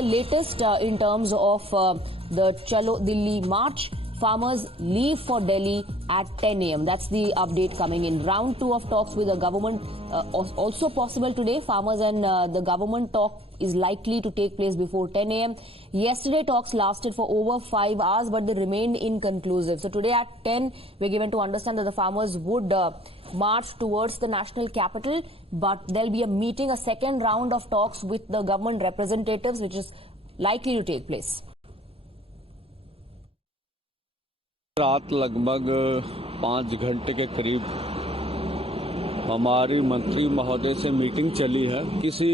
the latest in terms of the Chalo Delhi march. Farmers leave for Delhi at 10 a.m. That's the update coming in. Round 2 of talks with the government also possible today. Farmers and the government talk is likely to take place before 10 a.m. Yesterday talks lasted for over 5 hours, but they remained inconclusive. So today at 10, we're given to understand that the farmers would march towards the national capital, but there'll be a meeting, a second round of talks with the government representatives, which is likely to take place. रात लगभग 5 घंटे के करीब हमारी मंत्री महोदय से meeting चली है। किसी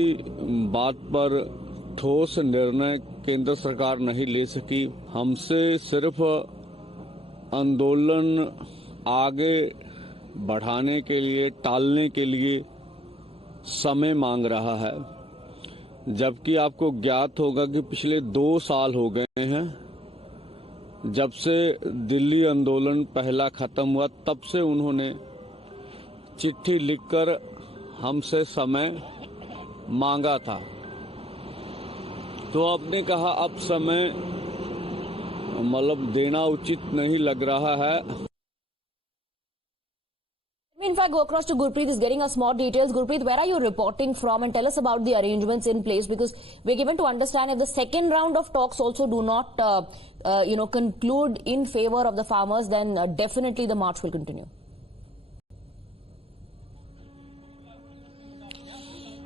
बात पर ठोस निर्णय केंद्र सरकार नहीं ले सकी। हमसे सिर्फ आंदोलन आगे बढ़ाने के लिए, टालने के लिए समय मांग रहा है, जबकि आपको ज्ञात होगा कि पिछले 2 साल हो गए हैं जब से दिल्ली आंदोलन पहला खत्म हुआ, तब से उन्होंने चिट्ठी लिखकर हमसे समय मांगा था। तो आपने कहा अब समय देना उचित नहीं लग रहा है। In fact, go across to Gurpreet is getting us more details. Gurpreet, where are you reporting from, and tell us about the arrangements in place, because we're given to understand if the second round of talks also do not, conclude in favor of the farmers, then definitely the march will continue.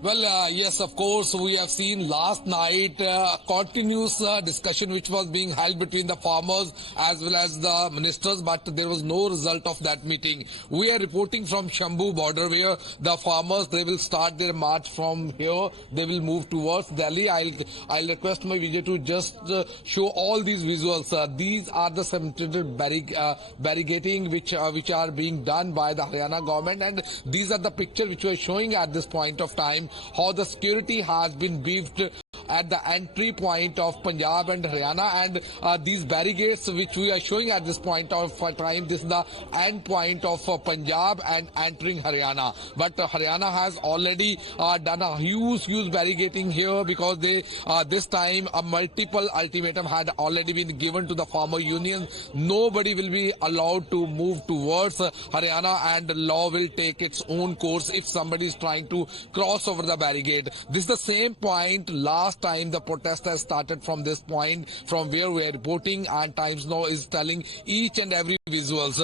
Well, yes, of course, we have seen last night a continuous discussion which was being held between the farmers as well as the ministers, but there was no result of that meeting. We are reporting from Shambhu border, where the farmers, they will start their march from here. They will move towards Delhi. I'll request my Vijay to just show all these visuals. These are the cemented barricading which are being done by the Haryana government, and these are the pictures which we are showing at this point of time, how the security has been beefed at the entry point of Punjab and Haryana, and these barricades which we are showing at this point of time, this is the end point of Punjab and entering Haryana. But Haryana has already done a huge barricading here, because they this time a multiple ultimatum had already been given to the farmer union. Nobody will be allowed to move towards Haryana, and law will take its own course if somebody is trying to cross over the barricade. This is the same point last time the protest has started, from this point from where we are reporting, and Times Now is telling each and every visuals.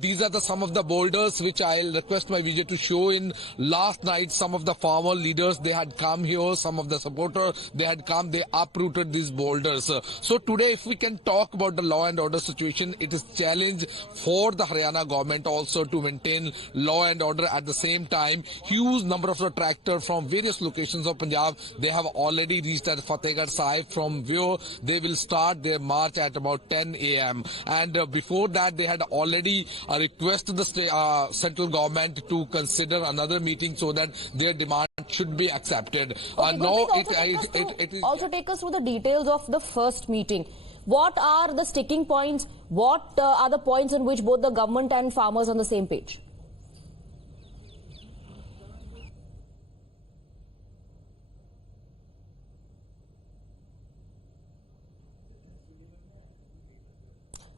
These are some of the boulders which I'll request my Vijay to show in. Last night some of the farmer leaders, they had come here, some of the supporters, they had come, they uprooted these boulders. So today, if we can talk about the law and order situation, it is challenge for the Haryana government also to maintain law and order. At the same time, huge number of the tractors from various locations of Punjab, they have already reached at Fatehgarh Sahib, from where they will start their march at about 10 a.m. And before that, they had already requested the central government to consider another meeting so that their demand should be accepted. Now it is also take us through the details of the first meeting. What are the sticking points? What are the points in which both the government and farmers are on the same page?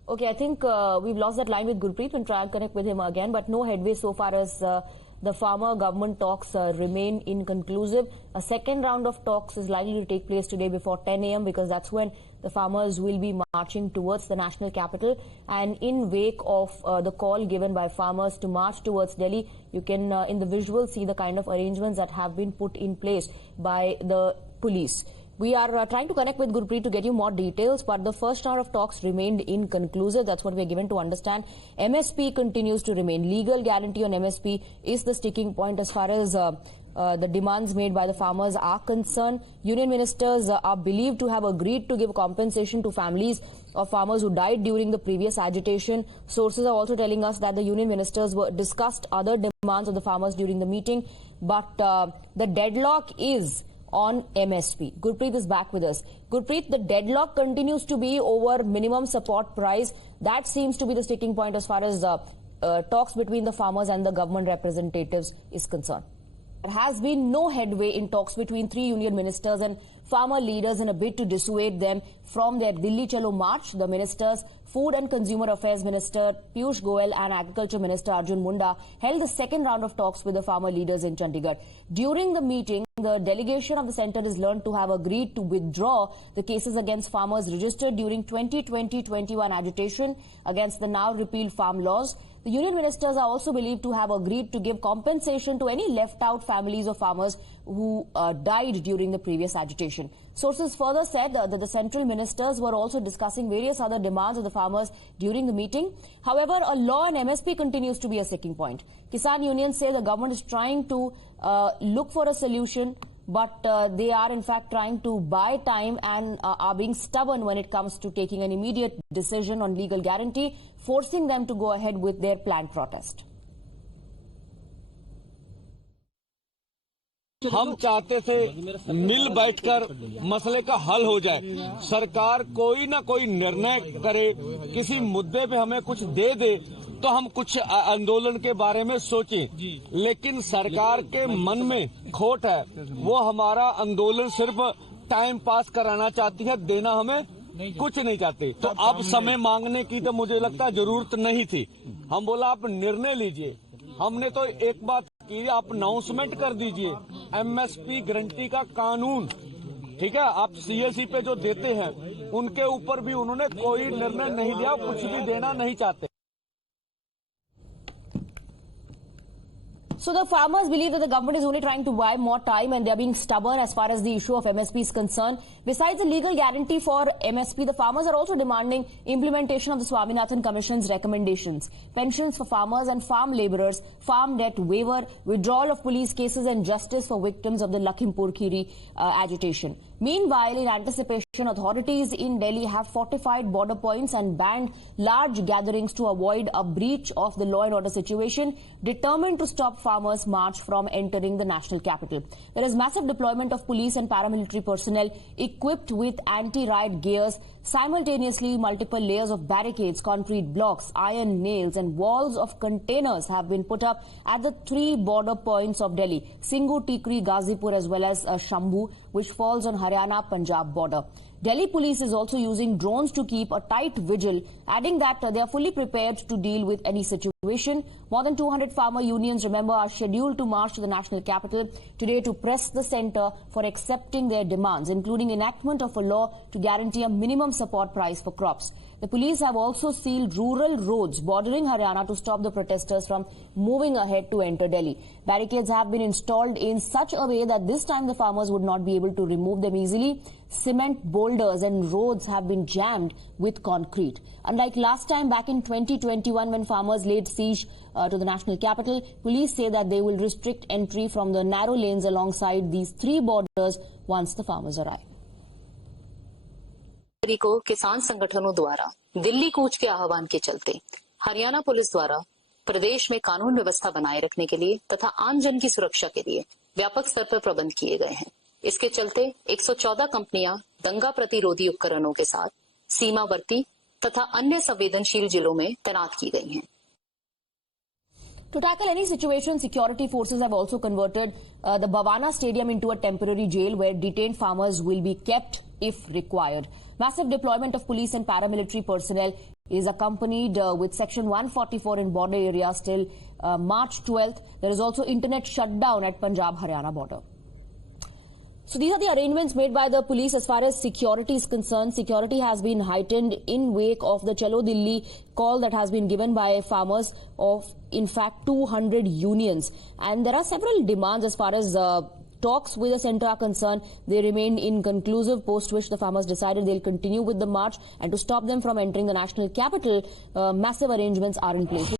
Okay, I think we've lost that line with Gurpreet. We'll try and connect with him again, but no headway so far as the farmer-government talks remain inconclusive. A second round of talks is likely to take place today before 10 a.m. because that's when the farmers will be marching towards the national capital. And in wake of the call given by farmers to march towards Delhi, you can in the visual see the kind of arrangements that have been put in place by the police. We are trying to connect with Gurpreet to get you more details, but the first round of talks remained inconclusive. That's what we're given to understand. MSP continues to remain. Legal guarantee on MSP is the sticking point as far as the demands made by the farmers are concerned. Union ministers are believed to have agreed to give compensation to families of farmers who died during the previous agitation. Sources are also telling us that the union ministers discussed other demands of the farmers during the meeting, but the deadlock is on MSP. Gurpreet is back with us. Gurpreet, the deadlock continues to be over minimum support price. That seems to be the sticking point as far as talks between the farmers and the government representatives is concerned. There has been no headway in talks between 3 union ministers, and farmer leaders in a bid to dissuade them from their Delhi Chalo march. The ministers, Food and Consumer Affairs Minister Piyush Goyal and Agriculture Minister Arjun Munda held the second round of talks with the farmer leaders in Chandigarh. During the meeting, the delegation of the centre is learned to have agreed to withdraw the cases against farmers registered during 2020-21 agitation against the now repealed farm laws. The union ministers are also believed to have agreed to give compensation to any left-out families of farmers who died during the previous agitation. Sources further said that the central ministers were also discussing various other demands of the farmers during the meeting. However, a law on MSP continues to be a sticking point. Kisan unions say the government is trying to look for a solution, but they are in fact trying to buy time and are being stubborn when it comes to taking an immediate decision on legal guarantee, forcing them to go ahead with their planned protest. हम चाहते थे मिल बैठकर मसले का हल हो जाए, सरकार कोई ना कोई निर्णय करे, किसी मुद्दे पे हमें कुछ दे दे तो हम कुछ आंदोलन के बारे में सोचें, लेकिन सरकार के मन में खोट है, वो हमारा आंदोलन सिर्फ टाइम पास कराना चाहती है, देना हमें कुछ नहीं चाहते। तो अब समय मांगने की तो मुझे लगता है जरूरत नहीं थी। हम बोला आप निर्णय लीजिए, हमने तो एक बात की, आप अनाउंसमेंट कर दीजिए MSP गारंटी का कानून, ठीक है, आप CSE पे जो देते हैं उनके ऊपर भी उन्होंने कोई निर्णय नहीं दिया, कुछ भी देना नहीं चाहते। So the farmers believe that the government is only trying to buy more time and they are being stubborn as far as the issue of MSP is concerned. Besides the legal guarantee for MSP, the farmers are also demanding implementation of the Swaminathan Commission's recommendations, pensions for farmers and farm labourers, farm debt waiver, withdrawal of police cases and justice for victims of the Lakhimpur Kheri agitation. Meanwhile, in anticipation, authorities in Delhi have fortified border points and banned large gatherings to avoid a breach of the law and order situation, determined to stop farmers' march from entering the national capital. There is massive deployment of police and paramilitary personnel equipped with anti-riot gears. Simultaneously, multiple layers of barricades, concrete blocks, iron nails and walls of containers have been put up at the three border points of Delhi, Singhu, Tikri, Ghazipur as well as Shambhu, which falls on Haryana-Punjab border. Delhi police is also using drones to keep a tight vigil, adding that they are fully prepared to deal with any situation. More than 200 farmer unions, remember, are scheduled to march to the national capital today to press the centre for accepting their demands, including enactment of a law to guarantee a minimum support price for crops. The police have also sealed rural roads bordering Haryana to stop the protesters from moving ahead to enter Delhi. Barricades have been installed in such a way that this time the farmers would not be able to remove them easily. Cement boulders and roads have been jammed with concrete. Unlike last time back in 2021 when farmers laid siege to the national capital, police say that they will restrict entry from the narrow lanes alongside these three borders once the farmers arrive. को किसान संगठनों द्वारा दिल्ली कूच के आह्वान के चलते Haryana police द्वारा प्रदेश में कानून व्यवस्था बनाए रखने के लिए तथा आम जन की सुरक्षा के लिए व्यापक स्तर पर प्रबंध किए गए हैं। इसके चलते 114 कंपनियां दंगा प्रतिरोधी उपकरणों के साथ सीमावर्ती तथा अन्य संवेदनशील जिलों में तैनात की गई हैं। To tackle any situation, security forces have also converted the Bhavana Stadium into a temporary jail where detained farmers will be kept if required. Massive deployment of police and paramilitary personnel is accompanied with Section 144 in border areas till March 12th. There is also internet shutdown at Punjab-Haryana border. So these are the arrangements made by the police as far as security is concerned. Security has been heightened in wake of the Chalo Delhi call that has been given by farmers of, in fact, 200 unions. And there are several demands as far as talks with the centre are concerned. They remain inconclusive, post which the farmers decided they'll continue with the march. And to stop them from entering the national capital, massive arrangements are in place.